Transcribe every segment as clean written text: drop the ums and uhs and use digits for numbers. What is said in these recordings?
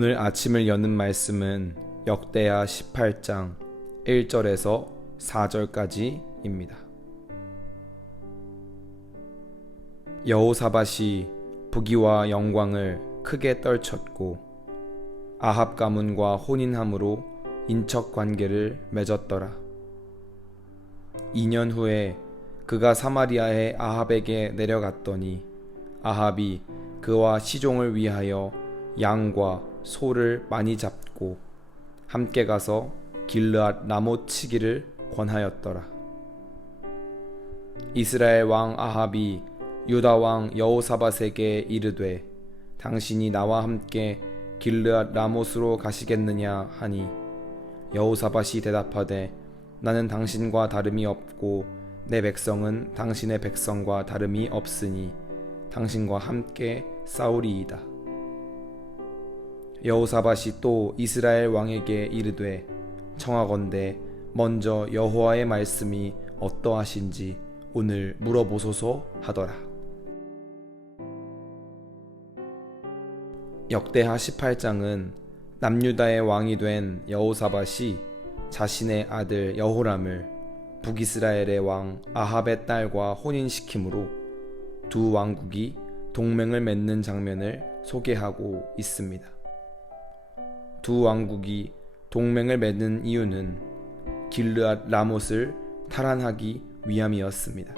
오늘 아침을 여는 말씀은 역대하 18장 1절에서 4절까지입니다. 여호사밧이 부귀와 영광을 크게 떨쳤고 아합 가문과 혼인함으로 인척 관계를 맺었더라. 2년 후에 그가 사마리아의 아합에게 내려갔더니 아합이 그와 시종을 위하여 양과 소를 많이 잡고 함께 가서 길르앗 라못 치기를 권하였더라. 이스라엘 왕 아합이 유다 왕 여호사밧에게 이르되 당신이 나와 함께 길르앗 라못으로 가시겠느냐 하니 여호사밧이 대답하되 나는 당신과 다름이 없고 내 백성은 당신의 백성과 다름이 없으니 당신과 함께 싸우리이다. 여호사밧이 또 이스라엘 왕에게 이르되 청하건대 먼저 여호와의 말씀이 어떠하신지 오늘 물어보소서 하더라. 역대하 18장은 남유다의 왕이 된 여호사밧이 자신의 아들 여호람을 북이스라엘의 왕 아합의 딸과 혼인시킴으로 두 왕국이 동맹을 맺는 장면을 소개하고 있습니다. 두 왕국이 동맹을 맺는 이유는 길르앗 라못을 탈환하기 위함이었습니다.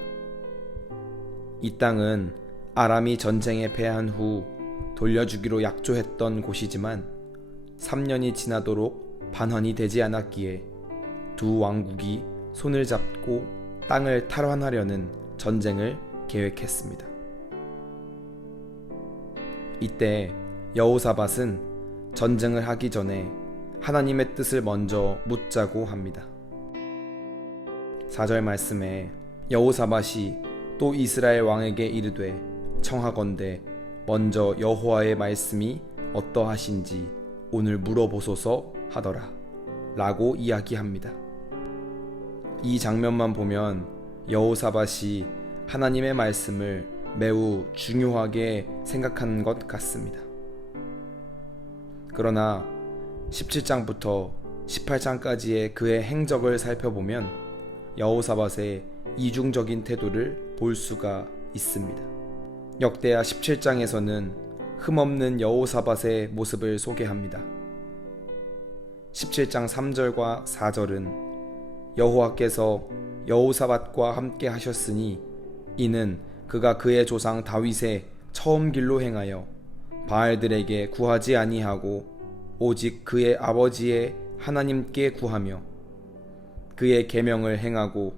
이 땅은 아람이 전쟁에 패한 후 돌려주기로 약조했던 곳이지만 3년이 지나도록 반환이 되지 않았기에 두 왕국이 손을 잡고 땅을 탈환하려는 전쟁을 계획했습니다. 이때 여호사밧은 전쟁을 하기 전에 하나님의 뜻을 먼저 묻자고 합니다. 4절 말씀에 여호사밧이 또 이스라엘 왕에게 이르되 청하건대 먼저 여호와의 말씀이 어떠하신지 오늘 물어보소서 하더라 라고 이야기합니다. 이 장면만 보면 여호사밧이 하나님의 말씀을 매우 중요하게 생각한 것 같습니다. 그러나 17장부터 18장까지의 그의 행적을 살펴보면 여호사밧의 이중적인 태도를 볼 수가 있습니다. 역대하 17장에서는 흠없는 여호사밧의 모습을 소개합니다. 17장 3절과 4절은 여호와께서 여호사밧과 함께 하셨으니 이는 그가 그의 조상 다윗의 처음 길로 행하여 바알들에게 구하지 아니하고 오직 그의 아버지의 하나님께 구하며 그의 계명을 행하고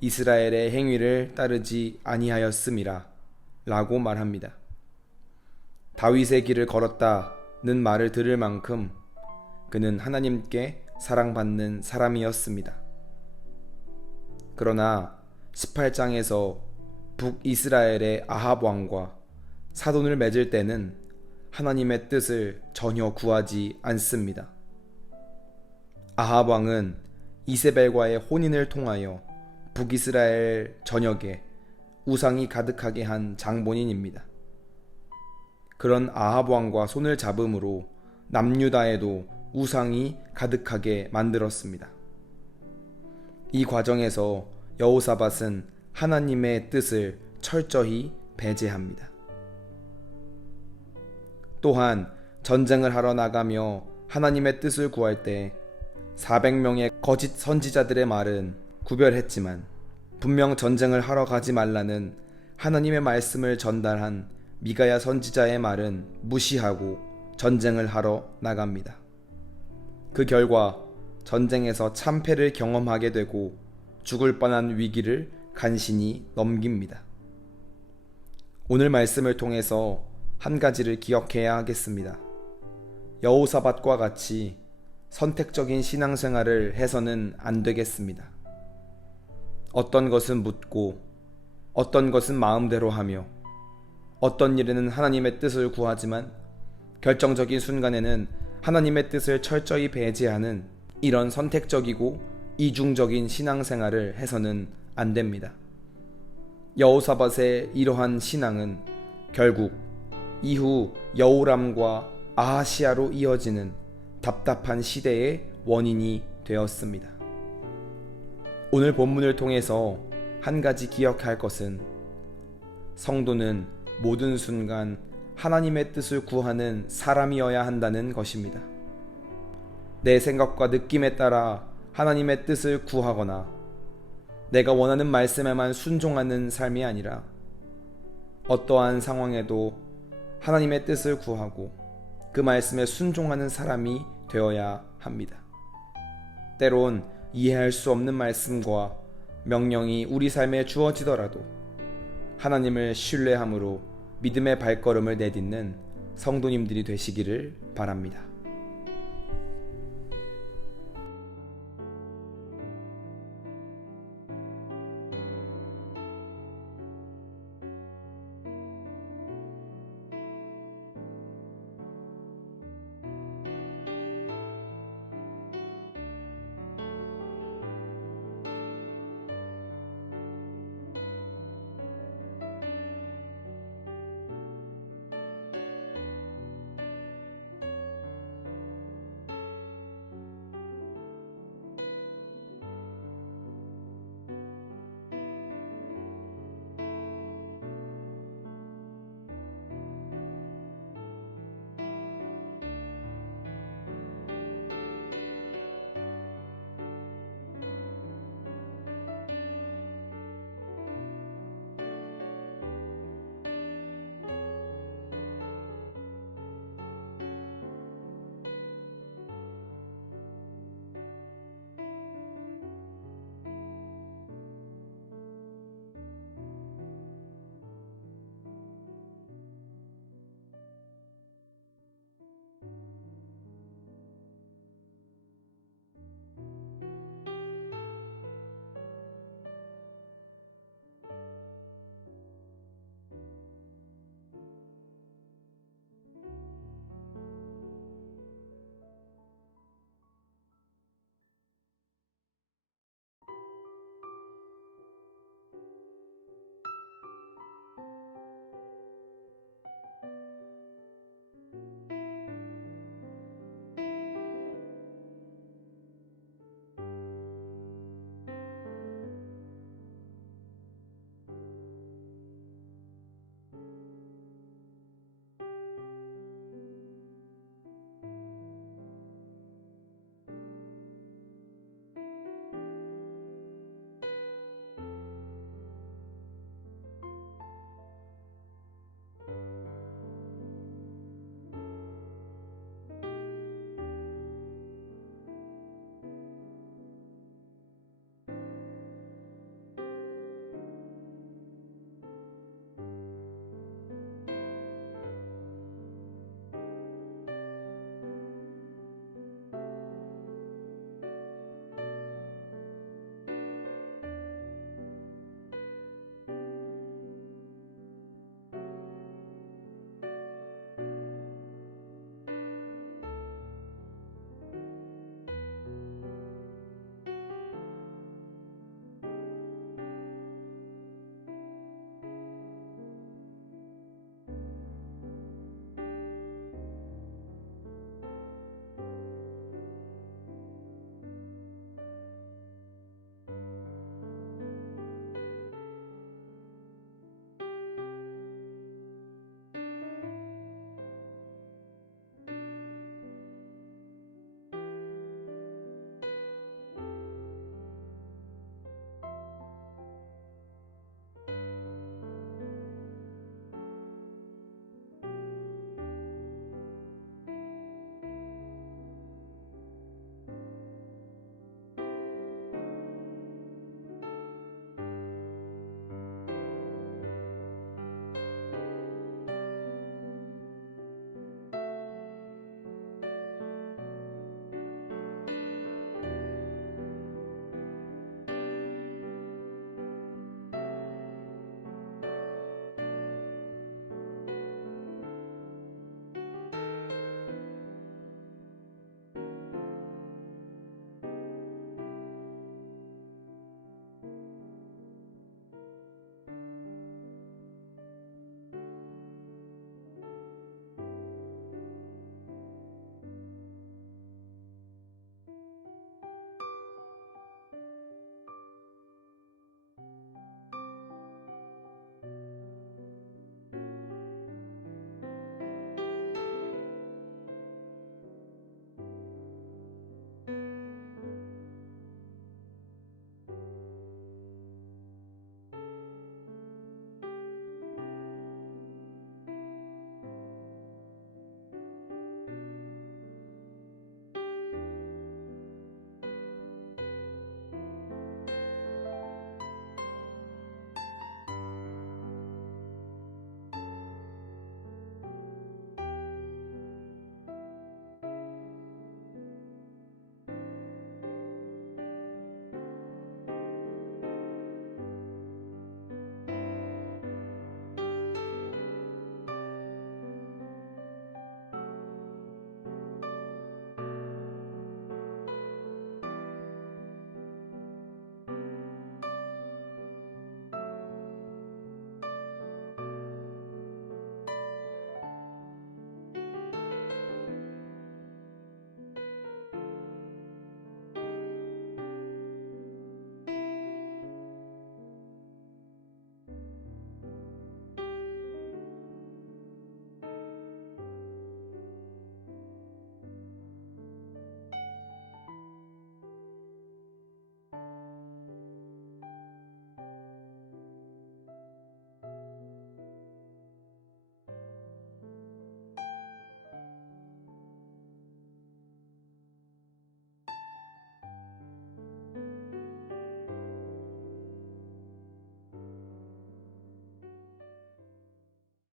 이스라엘의 행위를 따르지 아니하였음이라 라고 말합니다. 다윗의 길을 걸었다는 말을 들을 만큼 그는 하나님께 사랑받는 사람이었습니다. 그러나 18장에서 북이스라엘의 아합 왕과 사돈을 맺을 때는 하나님의 뜻을 전혀 구하지 않습니다. 아합 왕은 이세벨과의 혼인을 통하여 북이스라엘 전역에 우상이 가득하게 한 장본인입니다. 그런 아합 왕과 손을 잡음으로 남유다에도 우상이 가득하게 만들었습니다. 이 과정에서 여호사밧은 하나님의 뜻을 철저히 배제합니다. 또한 전쟁을 하러 나가며 하나님의 뜻을 구할 때 400명의 거짓 선지자들의 말은 구별했지만 분명 전쟁을 하러 가지 말라는 하나님의 말씀을 전달한 미가야 선지자의 말은 무시하고 전쟁을 하러 나갑니다. 그 결과 전쟁에서 참패를 경험하게 되고 죽을 뻔한 위기를 간신히 넘깁니다. 오늘 말씀을 통해서 한 가지를 기억해야 하겠습니다. 여호사밧과 같이 선택적인 신앙생활을 해서는 안 되겠습니다. 어떤 것은 묻고 어떤 것은 마음대로 하며 어떤 일에는 하나님의 뜻을 구하지만 결정적인 순간에는 하나님의 뜻을 철저히 배제하는 이런 선택적이고 이중적인 신앙생활을 해서는 안 됩니다. 여호사밧의 이러한 신앙은 결국 이후 여호람과 아하시아로 이어지는 답답한 시대의 원인이 되었습니다. 오늘 본문을 통해서 한 가지 기억해야 할 것은 성도는 모든 순간 하나님의 뜻을 구하는 사람이어야 한다는 것입니다. 내 생각과 느낌에 따라 하나님의 뜻을 구하거나 내가 원하는 말씀에만 순종하는 삶이 아니라 어떠한 상황에도 하나님의 뜻을 구하고 그 말씀에 순종하는 사람이 되어야 합니다. 때론 이해할 수 없는 말씀과 명령이 우리 삶에 주어지더라도 하나님을 신뢰함으로 믿음의 발걸음을 내딛는 성도님들이 되시기를 바랍니다.